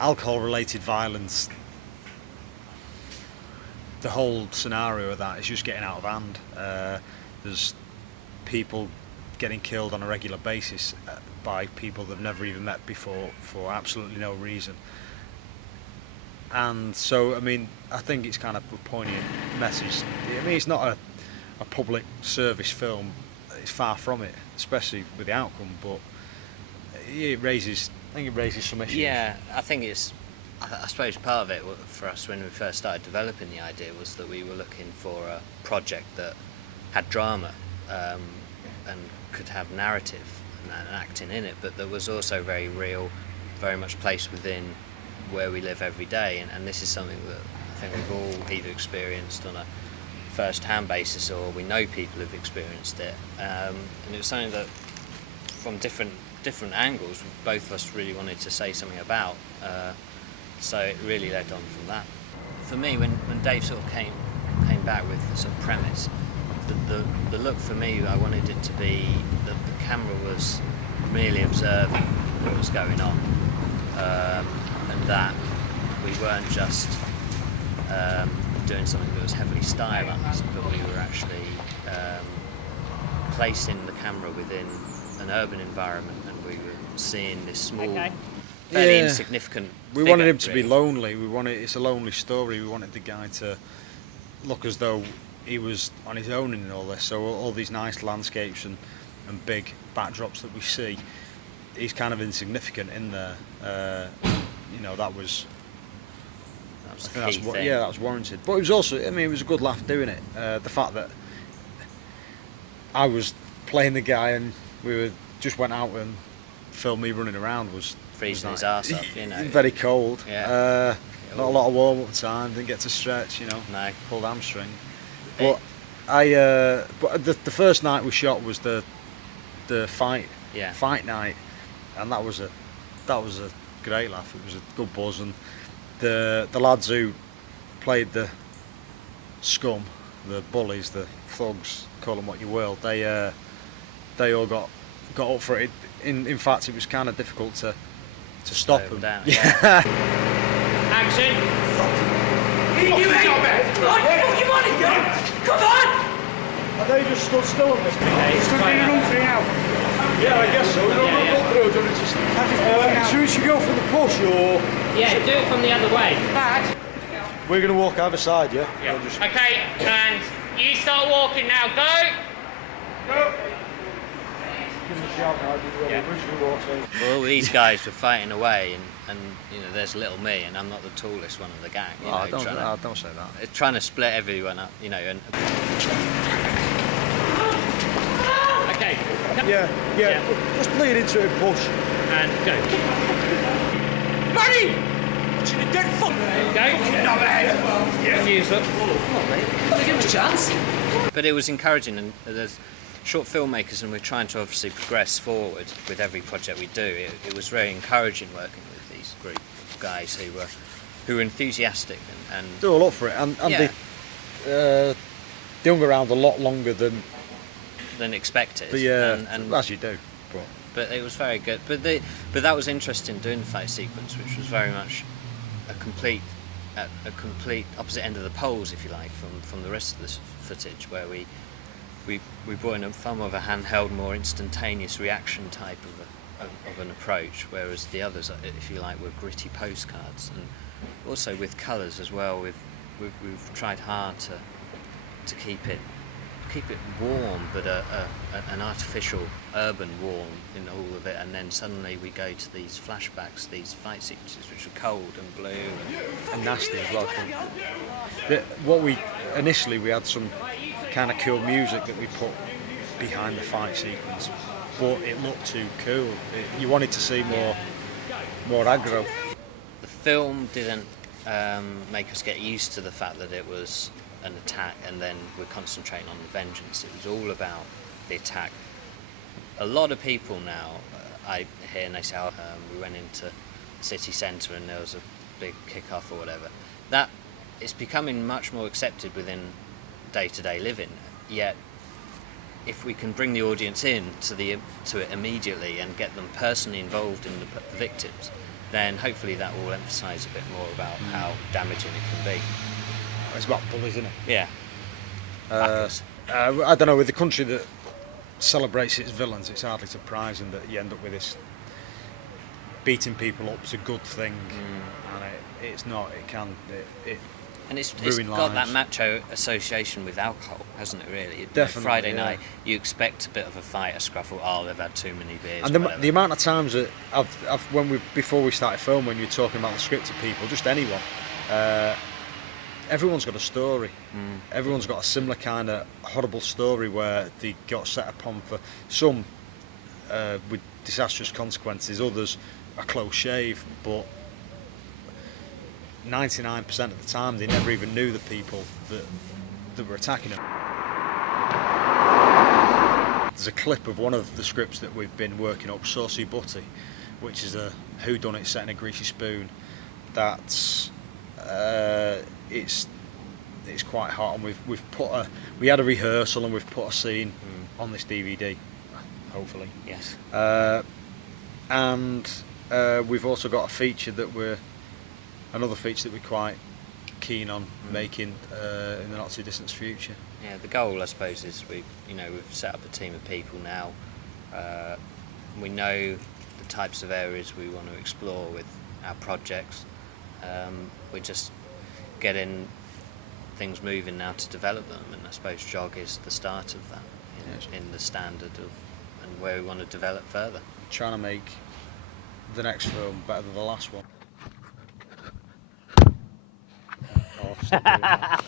alcohol-related violence, the whole scenario of that is just getting out of hand. There's people getting killed on a regular basis by people they've never even met before for absolutely no reason. And so, I mean, I think it's kind of a poignant message. I mean, it's not a public service film. It's far from it, especially with the outcome. But I think it raises some issues. Yeah, I think it's. I suppose part of it for us when we first started developing the idea was that we were looking for a project that had drama and could have narrative and acting in it, but that was also very real, very much placed within where we live every day. And this is something that I think we've all either experienced on a first-hand basis or we know people who've experienced it. And it was something that, from different angles, both of us really wanted to say something about. So it really led on from that. For me, when Dave sort of came back with the sort of premise, the look for me, I wanted it to be that the camera was merely observing what was going on, and that we weren't just doing something that was heavily stylised, but we were actually placing the camera within an urban environment, and we were seeing this small, fairly insignificant We wanted him to be lonely. It's a lonely story. We wanted the guy to look as though he was on his own in all this. So all these nice landscapes and big backdrops that we see, he's kind of insignificant in there. That was the key thing. That was warranted. But it was also, I mean, it was a good laugh doing it. The fact that I was playing the guy and just went out and filmed me running around was freezing his arse off, Very cold. Yeah. Not a lot of warm-up time. Didn't get to stretch. No. Pulled hamstring. But the first night we shot was the fight night, and that was a great laugh. It was a good buzz, and the lads who played the scum, the bullies, the thugs, call them what you will, they all got up for it. In fact, it was kind of difficult to stop them. Down, Action! Come on! Are they just stood still on this? Stood in the run through now. Yeah, I guess so. We don't run through, don't it? Should we go for the push or? Yeah, do it from the other way. We're going to walk either side, yeah? Okay, and you start walking now. Go! Give us a shout now. Well, these guys were fighting away, and there's little me, and I'm not the tallest one of the gang. Don't say that. Trying to split everyone up, and. Okay. Yeah. Just lead into it and push. And go. Money! Dead fuck! Go. Fuse up. Give him a chance. But it was encouraging, and there's short filmmakers, and we're trying to obviously progress forward with every project we do. It was very encouraging working with these group of guys who were enthusiastic and do a lot for it, and they hung around a lot longer than expected. And as you do. But it was very good. But that was interesting doing the fight sequence, which was very much a complete opposite end of the poles, if you like, from the rest of the footage, where we brought in a far more of a handheld, more instantaneous reaction type of an approach, whereas the others, if you like, were gritty postcards, and also with colours as well. We've tried hard to keep it warm, but an artificial urban warm in all of it, and then suddenly we go to these flashbacks, these fight sequences which are cold and blue and nasty as well. Initially we had some kind of cool music that we put behind the fight sequence, but it looked too cool. You wanted to see more aggro. The film didn't make us get used to the fact that it was an attack and then we're concentrating on the vengeance. It was all about the attack. A lot of people now, I hear and they say, we went into city centre and there was a big kick-off or whatever. That it's becoming much more accepted within day-to-day living. Yet, if we can bring the audience in to it immediately and get them personally involved in the victims, then hopefully that will emphasise a bit more about how damaging it can be. It's about bullies, isn't it? Yeah. I don't know, with the country that celebrates its villains, it's hardly surprising that you end up with this beating people up's a good thing, and it's not. It can and it's ruin got that lives. macho association with alcohol, hasn't it? Really, You know, Definitely, Friday yeah. night, you expect a bit of a fight, a scruffle. Oh, they've had too many beers. And whatever. the amount of times that before we started filming, when you were talking about the script to people, just anyone, everyone's got a story. Everyone's got a similar kind of horrible story where they got set upon for some with disastrous consequences, others a close shave, but 99% of the time they never even knew the people that were attacking them. There's a clip of one of the scripts that we've been working up, Saucy Butty, which is a whodunit set in a greasy spoon. That's it's quite hot, and we had a rehearsal and we've put a scene on this DVD, hopefully. Yes. And we've also got another feature that we're quite keen on making in the not too distant future. Yeah, the goal, I suppose, is we've set up a team of people now. We know the types of areas we want to explore with our projects. We're just getting things moving now to develop them, and I suppose JOG is the start of that in the standard of and where we want to develop further. Trying to make the next film better than the last one. Oh, stop doing that.